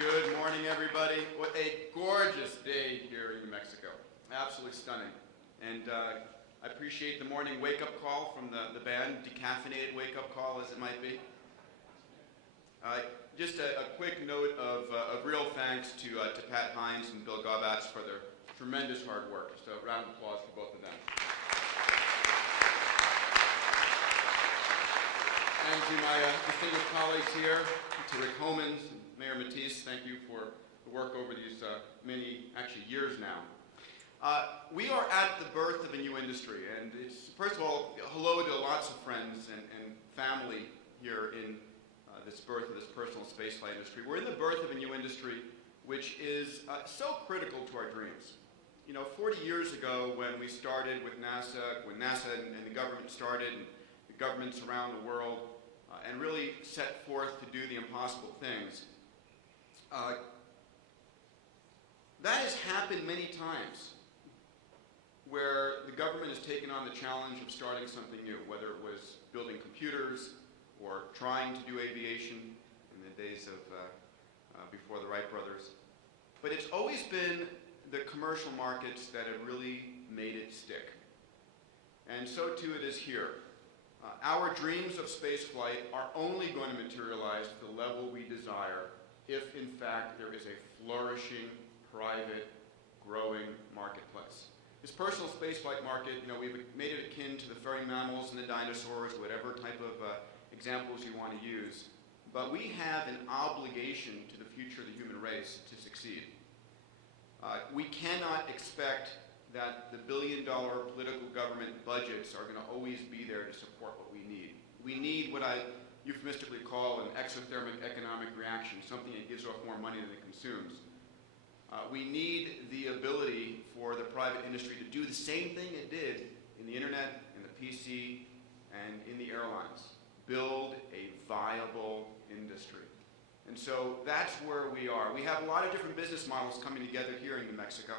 Good morning, everybody. What a gorgeous day here in New Mexico. Absolutely stunning. And I appreciate the morning wake-up call from the band, decaffeinated wake-up call as it might be. Just a quick note of real thanks to Pat Hines and Bill Gaubatz for their tremendous hard work. So a round of applause for both of them. And to my distinguished colleagues here, to Rick Homans and Mayor Matisse, thank you for the work over these many, actually years now. We are at the birth of a new industry, and it's, first of all, hello to lots of friends and family here in this birth of this personal spaceflight industry. We're in the birth of a new industry which is so critical to our dreams. You know, 40 years ago when we started with NASA, when NASA and the government started, and the governments around the world, and really set forth to do the impossible things, that has happened many times, where the government has taken on the challenge of starting something new, whether it was building computers or trying to do aviation in the days of before the Wright brothers. But it's always been the commercial markets that have really made it stick. And so too it is here. Our dreams of spaceflight are only going to materialize to the level we desire if, in fact, there is a flourishing, private, growing marketplace. This personal spaceflight market, you know, we've made it akin to the furry mammals and the dinosaurs, whatever type of examples you want to use. But we have an obligation to the future of the human race to succeed. We cannot expect that the billion-dollar political government budgets are going to always be there to support what we need. We need what I euphemistically call an exothermic economic reaction, something that gives off more money than it consumes. We need the ability for the private industry to do the same thing it did in the internet, in the PC, and in the airlines. Build a viable industry. And so that's where we are. We have a lot of different business models coming together here in New Mexico.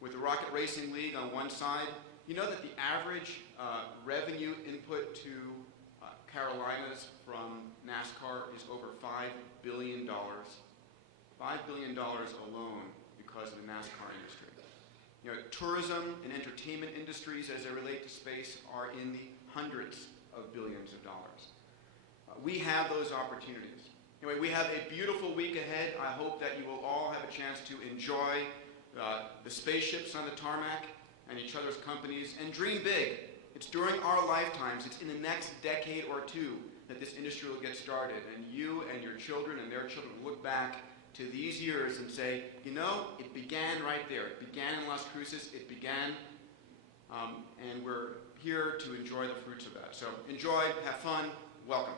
With the Rocket Racing League on one side, you know that the average revenue input to Carolinas from NASCAR is over $5 billion. $5 billion alone because of the NASCAR industry. You know, tourism and entertainment industries as they relate to space are in the hundreds of billions of dollars. We have those opportunities. Anyway, we have a beautiful week ahead. I hope that you will all have a chance to enjoy the spaceships on the tarmac and each other's companies, and dream big. It's during our lifetimes, it's in the next decade or two that this industry will get started, and you and your children and their children will look back to these years and say, you know, it began right there. It began in Las Cruces, it began, and we're here to enjoy the fruits of that. So enjoy, have fun, welcome.